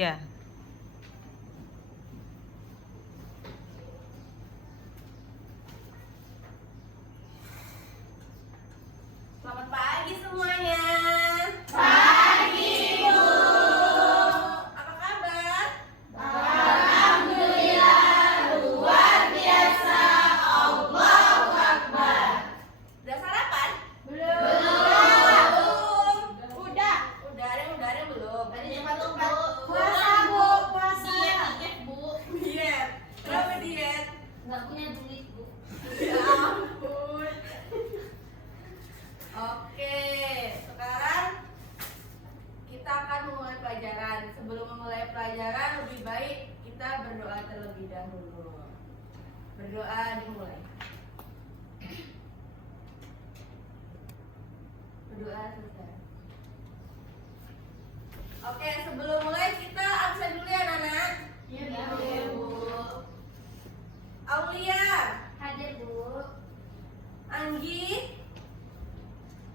Ya. Selamat pagi semuanya. Pagi, Bu. Apa kabar? Alhamdulillah, luar biasa. Allahu Akbar. Udah sarapan? Belum. Udah. Ada yang belum. Ada yang belum. Puasa, Bu. Puasa. Diet, Bu. Diet. Kenapa diet? Nggak punya duit, Bu. Ya ampun. Oke, sekarang kita akan memulai pelajaran. Sebelum memulai pelajaran, lebih baik kita berdoa terlebih dahulu. Berdoa dimulai. Berdoa selesai. Oke, sebelum mulai kita absen dulu ya, Nana. Iya, Bu. Aulia, Hadir, Bu. Anggi,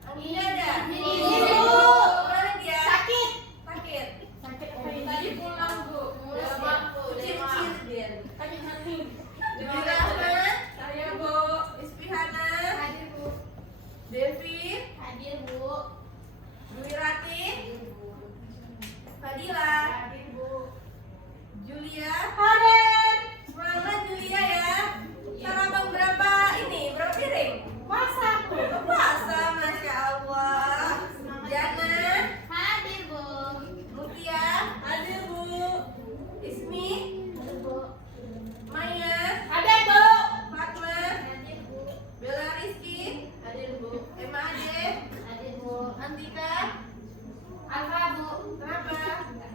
Anggi Iya, ada? Bu. Mana dia? Sakit. Sakit. Sakit Tadi pulang, Bu. Udah mampu, udah Cicit dia. Tadi nanti. Dewi Rahmat, saya Bu. Ispihana, Hadir, Bu. Devi, Hadir, Bu. Dwi Rati, Hadir, Bu. Fadila, Hadir, Bu. Julia. Hadir. Semangat Julia ya. Sarapan berapa ini? Berapa piring? Masak, Bu. Puasa, Masya Allah. Jana, Hadir, Bu. Mutia, hadir Bu. Ismi, Hadir, Bu. Maya, Hadir, Bu. Fatma, Hadir, Bu. Bella Rizky, Hadir, Bu. Emma Ade, Hadir, Bu. Antika. Alfa, Bu. Kenapa?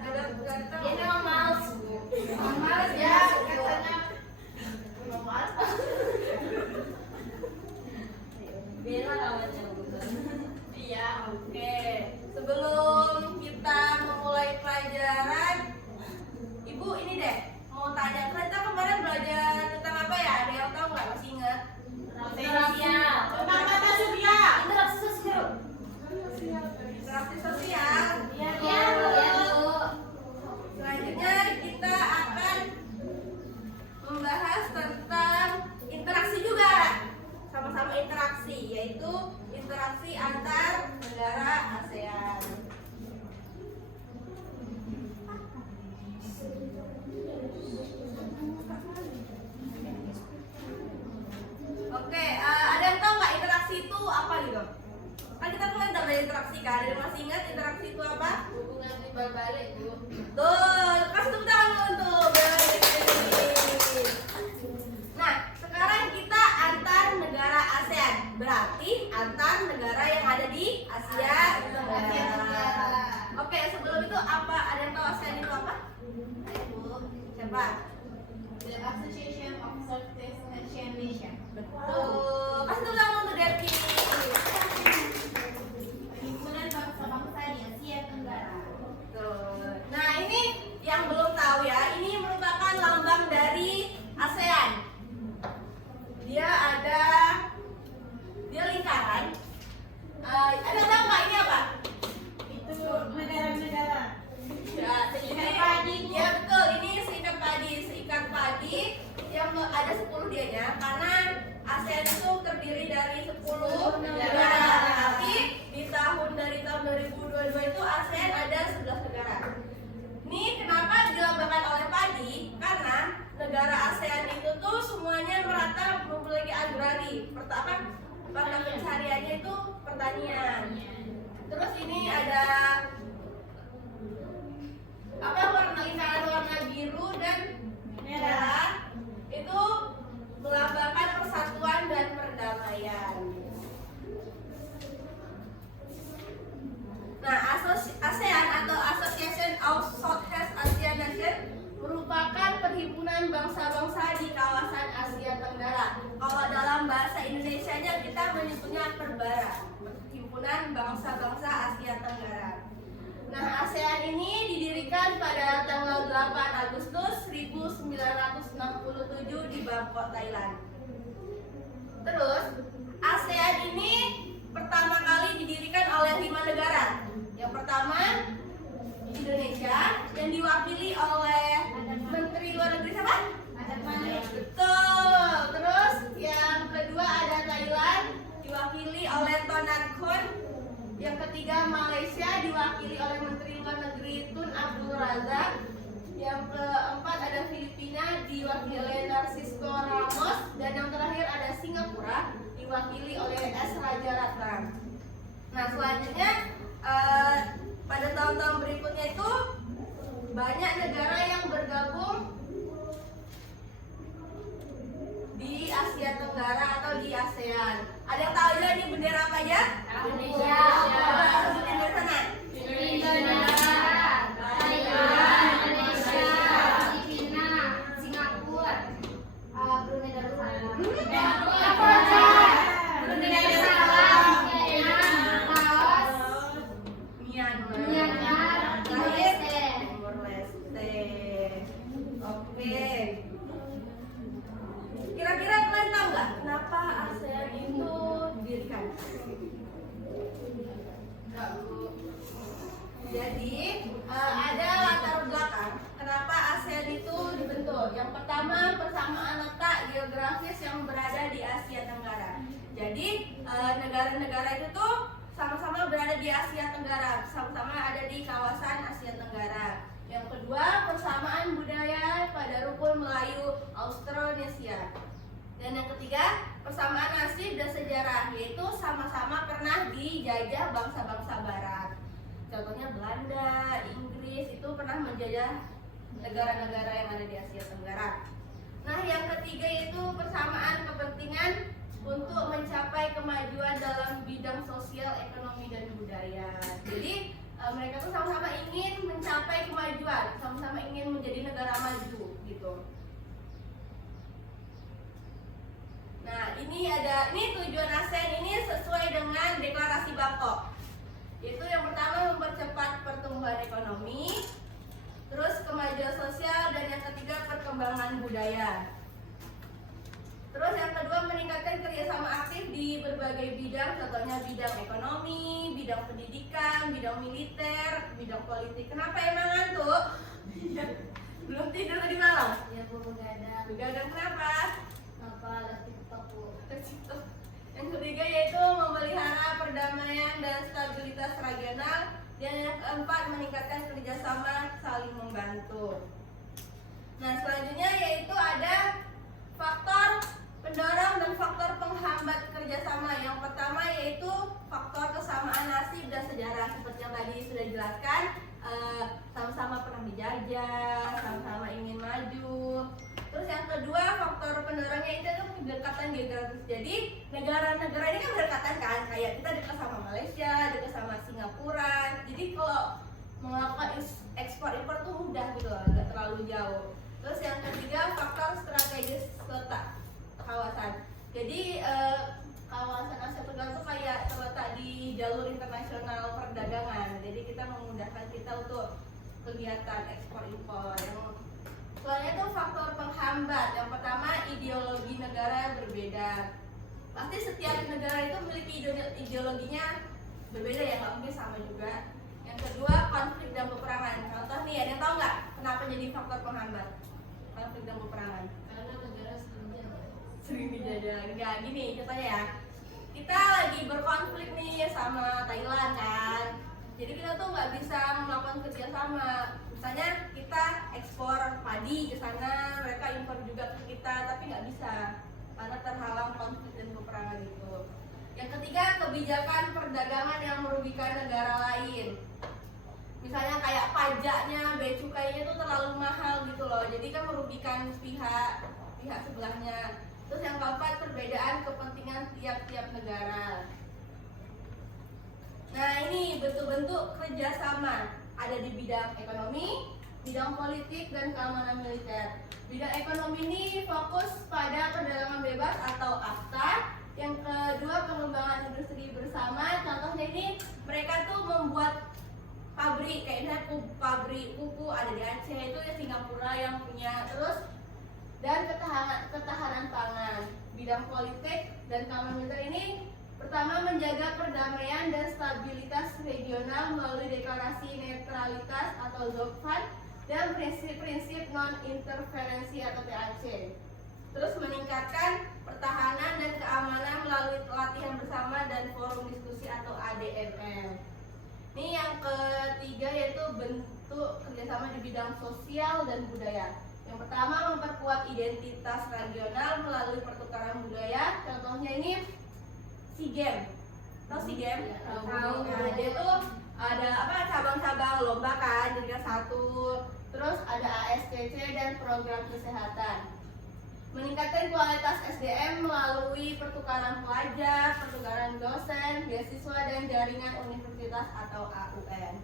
Ada ganteng. Dia memang males, Bu. Memang males ya, katanya. Memang males. Bella lawannya, Bu. Iya. Oke, sebelum kita memulai pelajaran, Ibu ini deh mau tanya, kita kemarin belajar tentang apa ya? Ada yang tahu nggak? Masih ingat? Sosial. Tentang mata surya. Interaksi sosial. Interaksi sosial. Iya, Bu. Selanjutnya kita akan membahas tentang interaksi juga, sama-sama interaksi, yaitu interaksi antar negara ASEAN. Oke, ada yang tahu nggak interaksi itu apa gitu? Kan kita tuh udah belajar interaksi kan, ada yang masih ingat interaksi itu apa? Hubungan timbal balik, Bu. Betul, kasih tepuk tangan untuk Nah, sekarang kita antar negara ASEAN, berarti antar negara yang ada di Asia Tenggara. Oke, sebelum itu apa? Ada yang tahu ASEAN itu apa? Ayo, Bu. Siapa? The Association of Southeast Asian Nations. Betul, kasih tepuk tangan untuk Devi. Himpunan bangsa-bangsa di Asia Tenggara. Betul. Nah, ini yang belum tahu ya, ini merupakan lambang dari ASEAN. Dia lingkaran. Ada yang tahu nggak ini apa? Itu negara-negara. Ya, Seikat padi, Bu. Ya betul, ini seikat padi yang ada 10 dianya, karena ASEAN itu terdiri dari 10 negara. Tapi dari tahun 2022 itu ASEAN ada 11 negara. Ini kenapa dilambangkan oleh padi? Karena negara ASEAN itu tuh semuanya merata memiliki agrari. Pertama, mata pencahariannya itu pertanian. Terus ini ada lingkaran warna biru dan merah, itu melambangkan persatuan dan perdamaian. Nah, ASEAN atau Association of Southeast Asian Nations merupakan perhimpunan bangsa-bangsa di kawasan Asia Tenggara. Kalau dalam bahasa Indonesianya kita menyebutnya Perbara, Perhimpunan Bangsa-Bangsa Asia Tenggara. Nah, ASEAN ini didirikan pada tanggal 8 Agustus 1967 di Bangkok, Thailand. Terus, ASEAN ini pertama kali didirikan oleh 5 negara. Yang pertama Indonesia yang diwakili oleh Menteri Luar Negeri siapa? Betul. Terus yang kedua ada Thailand diwakili oleh Tonarkon. Yang ketiga Malaysia diwakili oleh Menteri Luar Negeri Tun Abdul Razak. Yang keempat ada Filipina diwakili oleh Narcisco Ramos. Dan yang terakhir ada Singapura diwakili oleh S. Rajaratnam. Nah selanjutnya pada tahun-tahun berikutnya itu banyak negara yang bergabung di Asia Tenggara atau di ASEAN. Ada yang tahu juga ini bendera apa aja? Indonesia. Sebutin dari sana. Indonesia, Thailand, Malaysia, Filipina, Singapura, Brunei Darussalam, Kamboja, Brunei Darussalam, Vietnam, Laos, Myanmar, Timor-Leste. Timor-Leste. Oke. Kira-kira kalian tahu nggak kenapa ASEAN itu didirikan? Jadi ada latar belakang kenapa ASEAN itu dibentuk. Yang pertama persamaan letak geografis yang berada di Asia Tenggara. Jadi negara-negara itu tuh sama-sama berada di Asia Tenggara, sama-sama ada di kawasan Asia Tenggara. Yang kedua persamaan budaya pada rukun Melayu Austronesia. Dan yang ketiga persamaan nasib dan sejarah, yaitu sama-sama pernah dijajah bangsa-bangsa Barat. Contohnya Belanda, Inggris itu pernah menjajah negara-negara yang ada di Asia Tenggara. Nah, yang ketiga itu persamaan kepentingan untuk mencapai kemajuan dalam bidang sosial, ekonomi, dan budaya. Jadi mereka tuh sama-sama ingin mencapai kemajuan, sama-sama ingin menjadi negara maju gitu. Nah, ini tujuan ASEAN ini sesuai dengan deklarasi Bangkok. Yaitu yang pertama mempercepat pertumbuhan ekonomi, terus kemajuan sosial, dan yang ketiga perkembangan budaya. Terus yang kedua meningkatkan kerjasama aktif di berbagai bidang, contohnya bidang ekonomi, bidang pendidikan, bidang militer, bidang politik. Kenapa emang ngantuk? Belum tidur tadi malam? Ya, begadang. Begadang kenapa? Apa lagi toko? Yang ketiga yaitu memelihara perdamaian dan stabilitas regional. Dan yang keempat meningkatkan kerjasama saling membantu. Nah selanjutnya yaitu ada faktor pendorong dan faktor penghambat kerjasama. Yang pertama yaitu faktor kesamaan nasib dan sejarah, seperti yang tadi sudah dijelaskan, sama-sama pernah dijajah, sama-sama ingin maju. Terus yang kedua faktor pendorongnya itu kedekatan geografis. Jadi negara-negara ini kan berdekatan kan, kayak kita dekat sama Malaysia, dekat sama Singapura. Jadi kalau melakukan ekspor impor tuh mudah gitu loh, nggak terlalu jauh. Terus yang ketiga faktor strategis letak kawasan. Jadi kawasan Asia Tenggara tuh kayak terletak di jalur internasional perdagangan. Jadi kita memudahkan kita untuk kegiatan ekspor impor. Soalnya itu faktor penghambat. Yang pertama ideologi negara yang berbeda. Pasti setiap negara itu memiliki ideologinya berbeda ya, nggak mungkin sama juga. Yang kedua konflik dan peperangan. Contoh nih, ada yang tahu nggak kenapa jadi faktor penghambat konflik dan peperangan? Karena negara Sering dijajah. Enggak, gini contohnya ya. Kita lagi berkonflik nih sama Thailand kan. Jadi kita tuh nggak bisa melakukan kerjasama. Misalnya kita ekspor padi ke sana, mereka impor juga ke kita, tapi nggak bisa karena terhalang konflik dan peperangan itu. Yang ketiga kebijakan perdagangan yang merugikan negara lain. Misalnya kayak pajaknya, bea cukainya tuh terlalu mahal gitu loh. Jadi kan merugikan pihak sebelahnya. Terus yang keempat perbedaan kepentingan tiap-tiap negara. Nah ini bentuk-bentuk kerjasama ada di bidang ekonomi, bidang politik, dan keamanan militer. Bidang ekonomi ini fokus pada perdagangan bebas atau AFTA. Yang kedua pengembangan industri bersama. Contohnya ini mereka tuh membuat pabrik, kayak misalnya pabrik kuku ada di Aceh, itu ya Singapura yang punya. Terus dan ketahanan pangan. Bidang politik dan keamanan militer ini Pertama, menjaga perdamaian dan stabilitas regional melalui deklarasi netralitas atau ZOPFAN dan prinsip-prinsip non-interferensi atau TAC. Terus meningkatkan pertahanan dan keamanan melalui latihan bersama dan forum diskusi atau ADMM. Ini yang ketiga yaitu bentuk kerjasama di bidang sosial dan budaya. Yang pertama, memperkuat identitas regional melalui pertukaran budaya. Contohnya ini SEA Games. Tahu SEA Games? Tahu. Nah, dia tuh ada cabang-cabang lomba kan, jadi kan satu. Terus ada ASCC dan program kesehatan. Meningkatkan kualitas SDM melalui pertukaran pelajar, pertukaran dosen, beasiswa dan jaringan universitas atau AUN.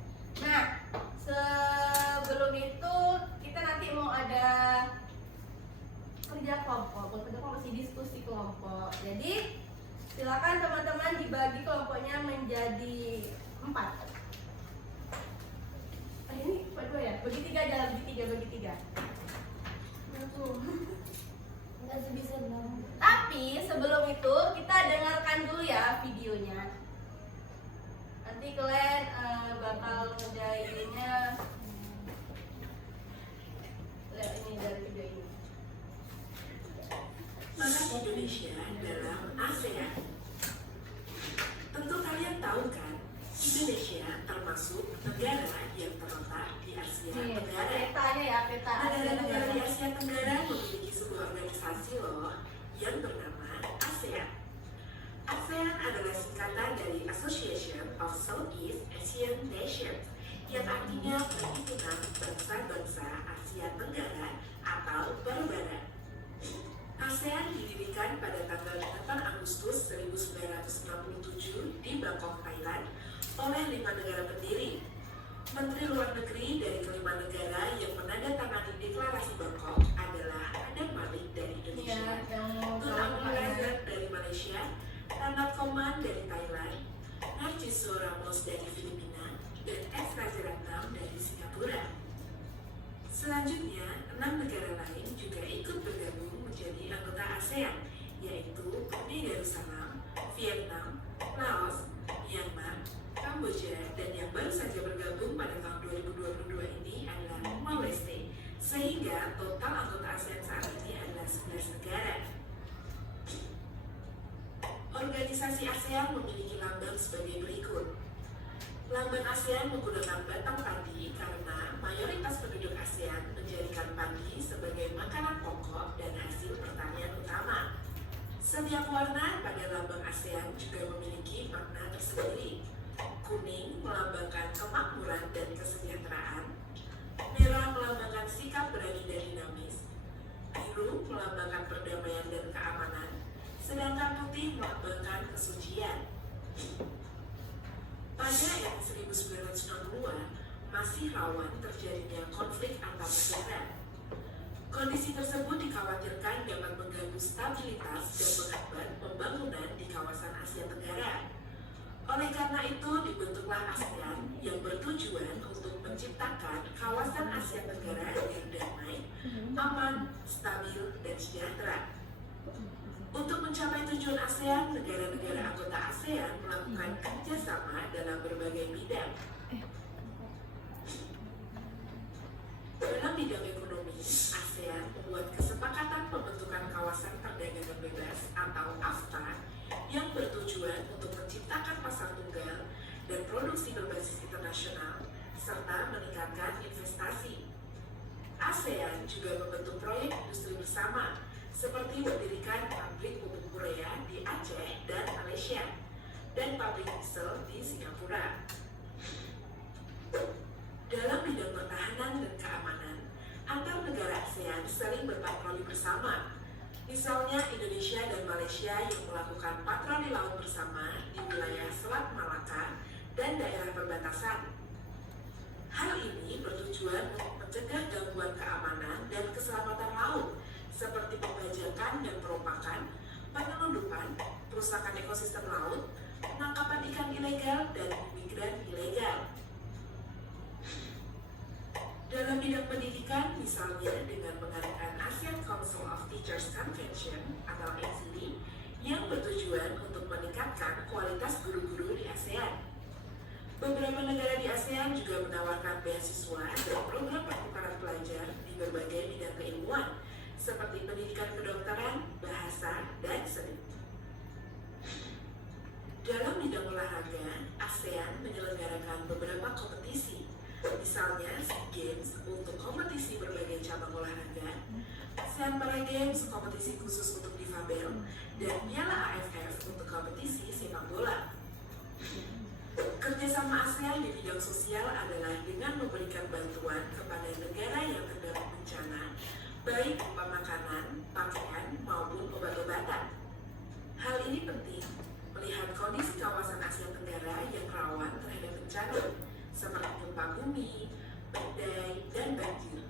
Nah, sebelum itu kita nanti mau ada kerja kelompok, masih diskusi kelompok. Jadi silakan teman-teman dibagi kelompoknya menjadi 4. Ini berdua ya? Bagi 3 aja, bagi 3. Nggak sebisa dong. Tapi sebelum itu kita dengarkan dulu ya videonya. Nanti kalian bakal ngerjainnya. Lihat ini dari video ini. Peran Indonesia dalam ASEAN. Tentu kalian tahu kan, Indonesia termasuk negara yang terletak di Asia Nih, Tenggara. petanya ya, peta Asia Negara-negara di Tenggara. Asia Tenggara memiliki sebuah organisasi loh yang bernama ASEAN. ASEAN adalah singkatan dari Association of Southeast Asian Nations, yang artinya Perhimpunan Bangsa-Bangsa Asia Tenggara atau Bara-bara. ASEAN didirikan pada tanggal 8 Agustus 1967 di Bangkok, Thailand oleh 5 negara pendiri. Menteri Luar Negeri dari kelima negara yang menandatangani deklarasi Bangkok adalah Adam Malik dari Indonesia, Tun Abdul Razak dari Malaysia, Ranat Koman dari Thailand, Narciso Ramos dari Filipina, dan X Raja Ratnam dari Singapura. Selanjutnya, 6 negara lain juga ikut bergabung menjadi anggota ASEAN, yaitu Brunei Darussalam, Vietnam, Laos, Myanmar, Kamboja, dan yang baru saja bergabung pada tahun 2022 ini adalah Timor Leste, sehingga total anggota ASEAN saat ini adalah 11 negara. Organisasi ASEAN memiliki lambang sebagai berikut. Lambang ASEAN menggunakan batang padi karena mayoritas penduduk ASEAN menjadikan padi sebagai makanan pokok dan hasil pertanian utama. Setiap warna pada lambang ASEAN juga memiliki makna tersendiri. Kuning melambangkan kemakmuran dan kesejahteraan, merah melambangkan sikap berani dan dinamis, biru melambangkan perdamaian dan keamanan, sedangkan putih melambangkan kesucian. Pada era 1960-an, masih rawan terjadinya konflik antar negara. Kondisi tersebut dikhawatirkan dapat mengganggu stabilitas dan menghambat pembangunan di kawasan Asia Tenggara. Oleh karena itu, dibentuklah ASEAN yang bertujuan untuk menciptakan kawasan Asia Tenggara yang damai, aman, stabil, dan sejahtera. Untuk mencapai tujuan ASEAN, negara-negara anggota ASEAN melakukan kerjasama dalam berbagai bidang. Dalam bidang ekonomi, ASEAN membuat kesepakatan pembentukan kawasan perdagangan bebas atau AFTA yang bertujuan untuk menciptakan pasar tunggal dan produksi berbasis internasional, serta meningkatkan investasi. ASEAN juga membentuk proyek industri bersama, seperti mendirikan pabrik pupuk urea di Aceh dan Malaysia, dan pabrik diesel di Singapura. Dalam bidang pertahanan dan keamanan, antar negara ASEAN saling berpatroli bersama. Misalnya Indonesia dan Malaysia yang melakukan patroli laut bersama di wilayah Selat Malaka dan daerah perbatasan. Hal ini bertujuan untuk mencegah gangguan keamanan dan keselamatan laut, seperti pembajakan dan perompakan, penyelundupan, perusakan ekosistem laut, penangkapan ikan ilegal, dan imigran ilegal. Dalam bidang pendidikan, misalnya dengan mengadakan ASEAN Council of Teachers Convention atau ACD yang bertujuan untuk meningkatkan kualitas guru-guru di ASEAN. Beberapa negara di ASEAN juga menawarkan beasiswa dan program pertukaran pelajar di berbagai bidang keilmuan, seperti pendidikan kedokteran, bahasa, dan seni. Dalam bidang olahraga, ASEAN menyelenggarakan beberapa kompetisi, misalnya SEA Games untuk kompetisi berbagai cabang olahraga, ASEAN Para Games kompetisi khusus untuk difabel, dan Piala AFF untuk kompetisi sepak bola. Kerjasama ASEAN di bidang sosial adalah dengan memberikan bantuan kepada negara yang terdampak bencana, baik berupa makanan, pakaian, maupun obat-obatan. Hal ini penting melihat kondisi kawasan Asia Tenggara yang rawan terhadap bencana, seperti gempa bumi, badai, dan banjir.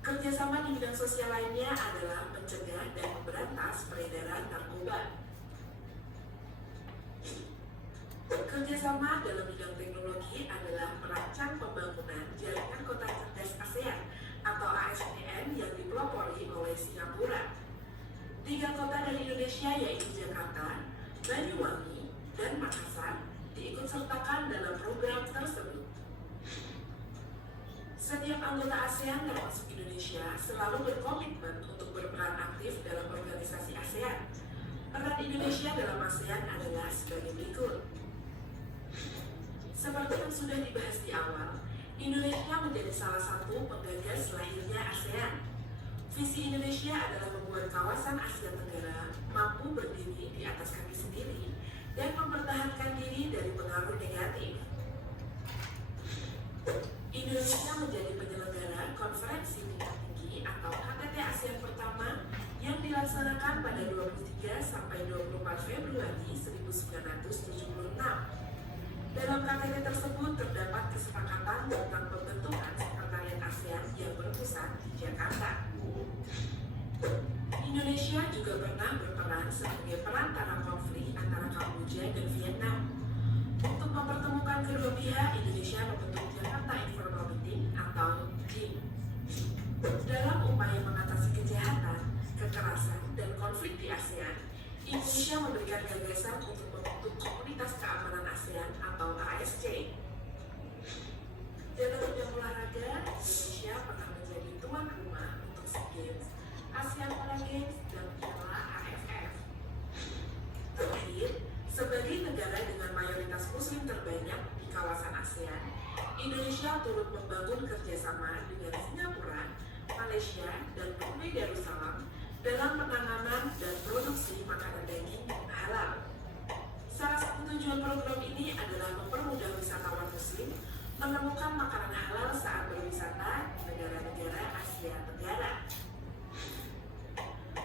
Kerjasama di bidang sosial lainnya adalah mencegah dan memberantas peredaran narkoba. Kerjasama dalam bidang teknologi adalah merancang pembangunan jaringan kota cerdas ASEAN atau ASDN yang dipelopori oleh Singapura. 3 kota dari Indonesia yaitu Jakarta, Banyuwangi, dan Makassar diikutsertakan dalam program tersebut. Setiap anggota ASEAN termasuk Indonesia selalu berkomitmen untuk berperan aktif dalam organisasi ASEAN. Peran Indonesia dalam ASEAN adalah sebagai berikut. Seperti yang sudah dibahas di awal, Indonesia menjadi salah satu penggagas lahirnya ASEAN. Visi Indonesia adalah membuat kawasan Asia Tenggara mampu berdiri di atas kaki sendiri dan mempertahankan diri dari pengaruh negatif. Indonesia menjadi penyelenggara konferensi tingkat tinggi atau KTT ASEAN pertama yang dilaksanakan pada 23 sampai 24 Februari 1976. Dalam KTT tersebut terdapat kesepakatan tentang pembentukan Sekretariat ASEAN yang berpusat di Jakarta. Indonesia juga pernah berperan sebagai perantara konflik antara Kamboja dan Vietnam. Untuk mempertemukan kedua pihak, Indonesia membentuk Jakarta Informal Meeting atau JIM. Dalam upaya mengatasi kejahatan, kekerasan, dan konflik di ASEAN, Indonesia memberikan gagasan untuk membentuk Komunitas Keamanan ASEAN atau ASC. Dalam bidang olahraga, Indonesia pernah menjadi tuan rumah untuk SEA Games, ASEAN Para Games, dan Piala AFF. Terakhir, sebagai negara dengan mayoritas muslim terbanyak di kawasan ASEAN, Indonesia turut membangun kerjasama dengan Singapura, Malaysia, dan Brunei Darussalam dalam penanganan dan produksi makanan daging yang halal. Salah satu tujuan program ini adalah mempermudah wisatawan muslim menemukan makanan halal saat berwisata di negara-negara Asia Tenggara.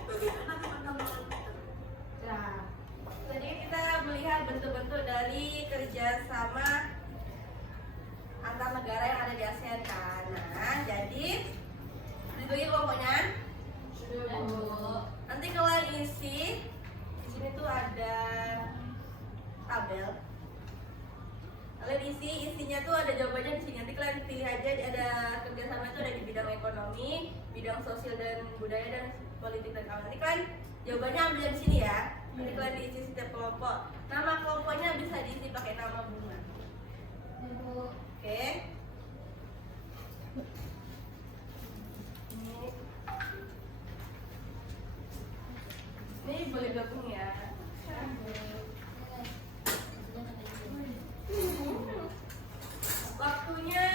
Bagaimana teman-teman? Nah, tadi kita melihat bentuk-bentuk dari kerjasama antar negara yang ada di ASEAN kan. Nah, jadi dibagi kelompoknya. Nanti kalian isi di sini tuh ada tabel. Kalian isi, isinya tuh ada jawabannya di sini. Nanti kalian pilih aja, ada kerjasama itu ada di bidang ekonomi, bidang sosial dan budaya, dan politik dan keamanan. Nanti kalian jawabannya ambil dari sini ya. Nanti kalian diisi setiap kelompok. Nama kelompoknya bisa diisi pakai nama bunga. Oke. Ini boleh gabung ya. Waktunya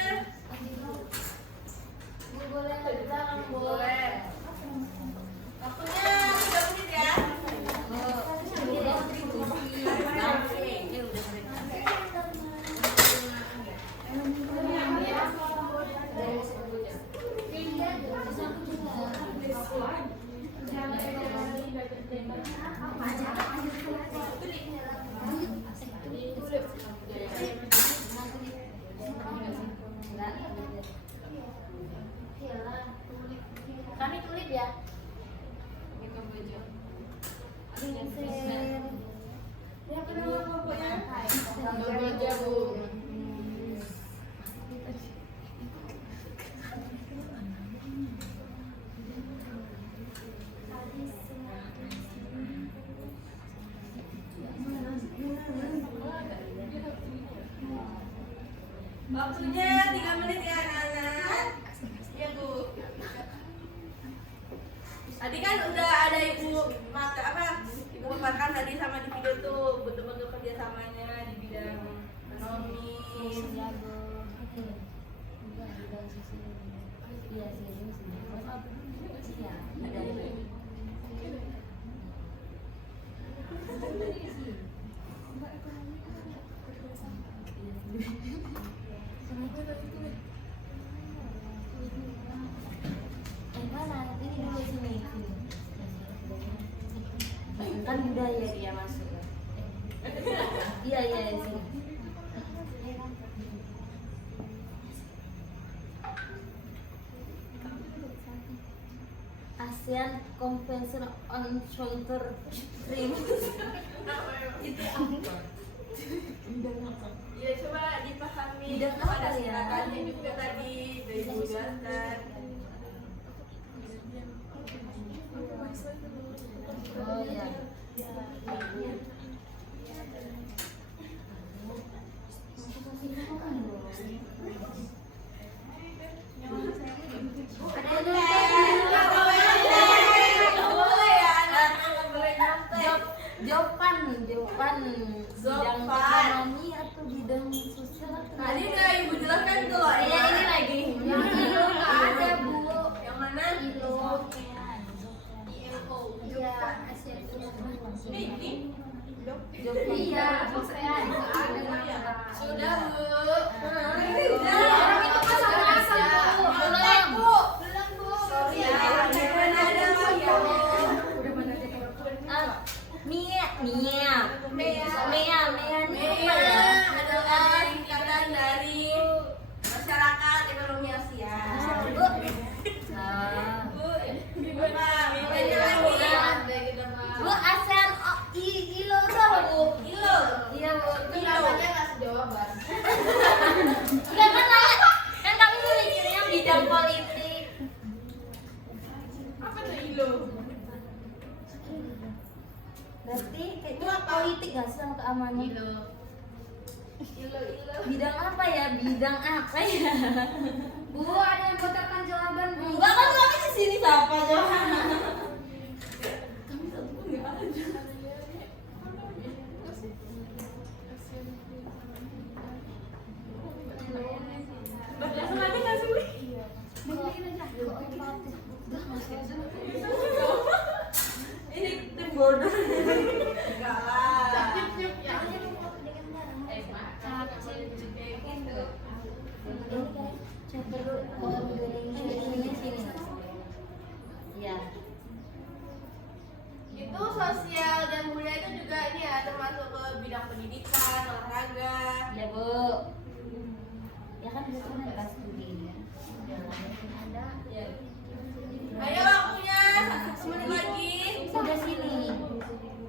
Boleh ke belakang, boleh. Waktunya 3 menit ya. Kami tulip ya. Ya, kenapa kelompoknya? Baca Bu. Waktunya 3 menit ya anak-anak. Iya Bu. Tadi kan udah ada ibu paparkan tadi sama di video tuh bentuk-bentuk kerjasamanya di bidang ekonomi. Kan budaya dia masuk. Iya sini. ASEAN Convention on Shoulder Stream. Itu apa? Ya coba dipahami Bidang pada apa ya? singkatannya juga tadi dari Bu Jastar. Oh iya. Jopan bidang ekonomi atau bidang sosial atau Tadi udah Ibu jelaskan tuh. iya ini lagi yang ILO nggak ada Bu. Yang mana? ILO Iya, ASEAN. Ini. Jopan Iya, ASEAN. Sudah Bu. Orang itu kan sama-sama, Bu. belum Belum, Bu. Sorry ya. Mana ada lagi ya? Mia nih apa Mea ya? adalah singkatan dari masyarakat ekonomi Asia. Bu. Bu, Pak, mintanya lagi. Bu ASEAN ILO tuh Bu. ILO. Iya Bu. Namanya ngasih jawaban. Enggak kan kami mikirnya bidang politik. Apa tuh ILO? Berarti itu politik gak sih sama keamanan? ILO. Bidang apa ya? Bidang apa ya? Bu, ada yang botakan jawaban, Bu. Enggak kan kami di sini siapa coba? Langsung aja nggak sih? Ini tim bodoh. Enggak lah. Iya. Itu sosial dan budaya itu juga ini ya termasuk ke bidang pendidikan, olahraga. Ya Bu. Ya kan biasanya ada studi ya. Ada. Ya. Ayo waktunya 1 menit lagi. Sudah sini.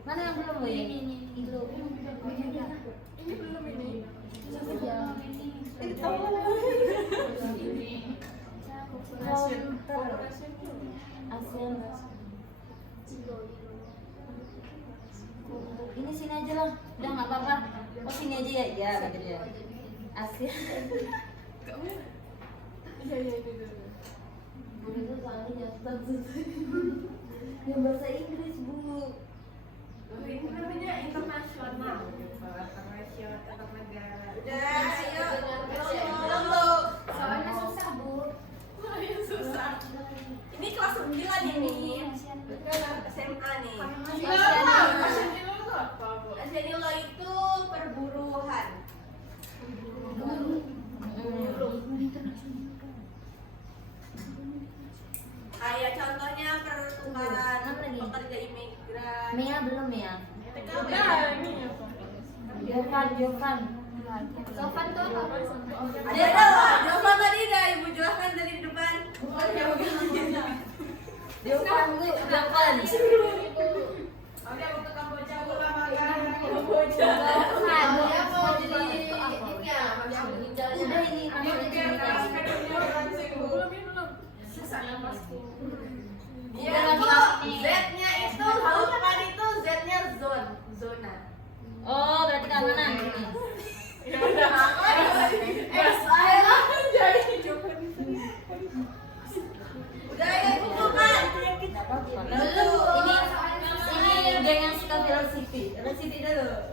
Mana yang belum Bu ya? Ini belum. Ini belum ini. ASEAN. Ini sini aja lah, udah nggak apa-apa. Oh sini aja ya, ya begitu ya. ASEAN. Iya itu. Itu soalnya nyata yang bahasa Inggris Bu. Ini namanya internasional. Antar negara. Udah, ayo. Belum. Soalnya susah, Bu. Susah. Ini kelas 9 ini. SMA nih. ASEAN itu perburuhan. Kayak contohnya pertukaran pekerja imigran. Mia belum ya? Udah, Jovan. Sofan tuh apa? ada lah. Coba tadi udah Ibu jelaskan dari depan. Jovan Bu, Jovan. Dia mau jadi ini ya, Udah ini Iya, Bu. Z-nya itu Jovan itu Z-nya zona. Oh, berarti keamanan ini. SI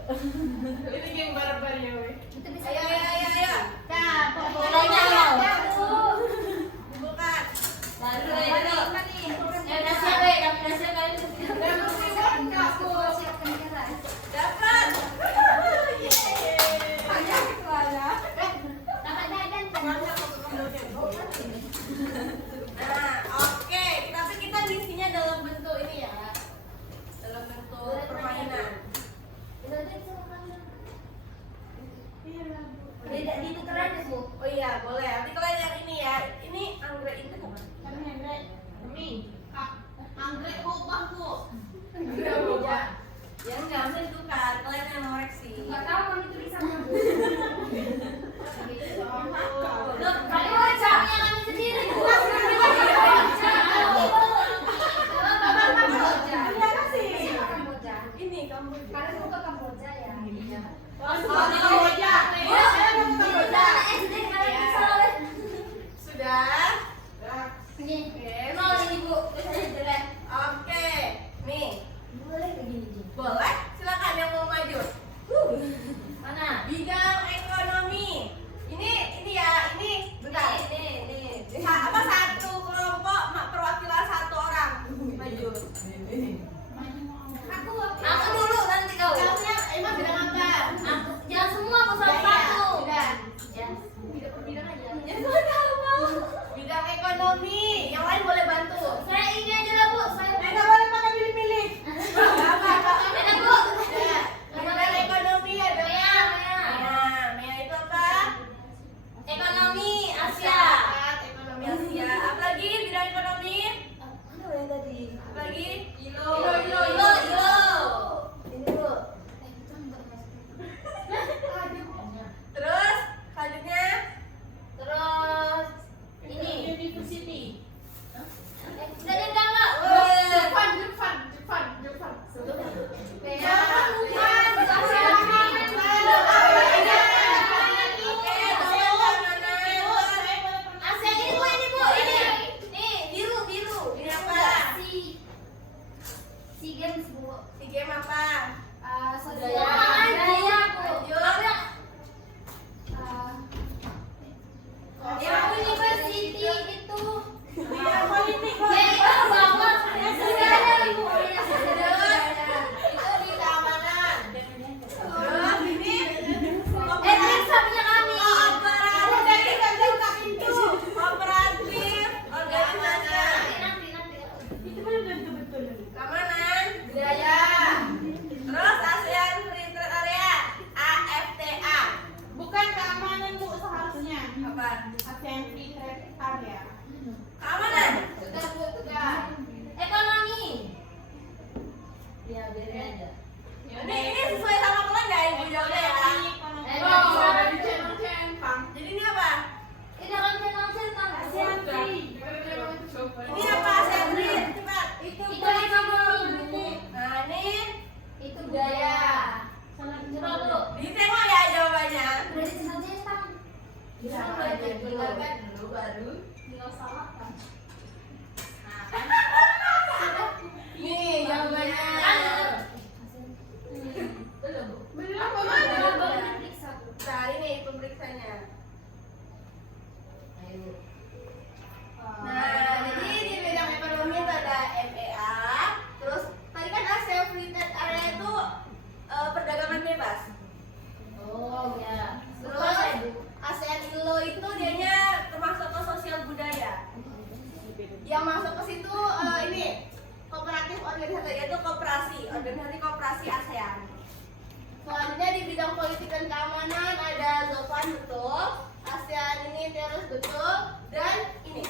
Ini geng barbar ya, weh. Itu bisa. Ayo. Nah, Pokoknya lo. Bukan. Lalu. Udah siap, weh. Kami udah siap kali. Dapat. Nah, oke. Tapi kita ngisinya dalam bentuk ini ya. Dalam bentuk permainan. Beda ditukar aja, Bu. Oh iya, boleh. Nanti kalian yang ini ya. Ini anggrek ini apa? Anggrek hubah, Bu. Ya enggak, usah ditukar. Kalian yang ngoreksi. Enggak tahu kan itu tulisannya, Bu. Loh, Kalian baca yang kami sendiri, Bu. ini kamu. Karena suka Kamboja ya. Oh, Kamboja. SD kalian bisa oleh. Sudah. Ini. Oke, Nol ini, Bu. Tulisannya jelek. Oke. Nih, Boleh begini. boleh? Silakan yang mau maju. Mana? Bidang ekonomi. Ini ya, ini bentar. Nih. Apa satu kelompok perwakilan satu orang maju. Aku dulu nanti kau. Emang bidang apa? Aku jangan semua aku salah satu. Bidang. Ya. Bidang per bidang aja. Ya sudah, apa? Bidang ekonomi. Yang lain boleh bantu. Saya ini aja lah, Bu. Saya Nggak boleh pakai pilih-pilih. Beda, Bu. Bidang ekonomi ada Mea. Mea itu apa? Ekonomi Asia. Ekonomi Asia. Apa lagi bidang ekonomi? Apa yang tadi? Apa lagi? Ilo. Ini Bu. Terus selanjutnya Terus ini. University. Dari enggak? Jepang. Asia ini, Bu, ini, Bu. Ini. Nih, biru. Ini apa? Si Games, Bu. Si game apa? Sosial budaya, Bu. Lanjut. Aku yang university itu. Bidang politik. Ya, itu bawah. Budaya, Ibu. Itu di keamanan. Terus ini Periksa punya kami. kooperatif organisasi Nanti. keamanan Budaya. terus ASEAN Free Trade Area AFTA Bukan keamanan, Bu, seharusnya. apa ASEAN Free Trade Area. keamanan Ekonomi. Ya, biar aja. ini sesuai sama kalian nggak ibu jawabnya ya jadi ini apa Ini akan channel ASEAN Free. ini apa ASEAN Free cepat Itu ekonomi, Bu. nah ini Itu budaya. Coba, Bu. ditengok ya jawabannya Udah dicetak. bisa tinggalkan dulu baru Tinggal salah kan? nih jawabannya Belum apa mana? Baru diperiksa, Bu. nah ini pemeriksanya Ayo. nah jadi di bidang ekonomi itu ada MEA terus tadi kan ASEAN Free Trade Area itu perdagangan bebas Oh, ya. terus ASEAN ILO itu dianya termasuk ke sosial budaya yang masuk ke situ ini kooperatif organisasi yaitu organisasi kooperasi ASEAN. Selanjutnya di bidang politik dan keamanan ada Zopan betul, ASEAN ini terus betul dan ini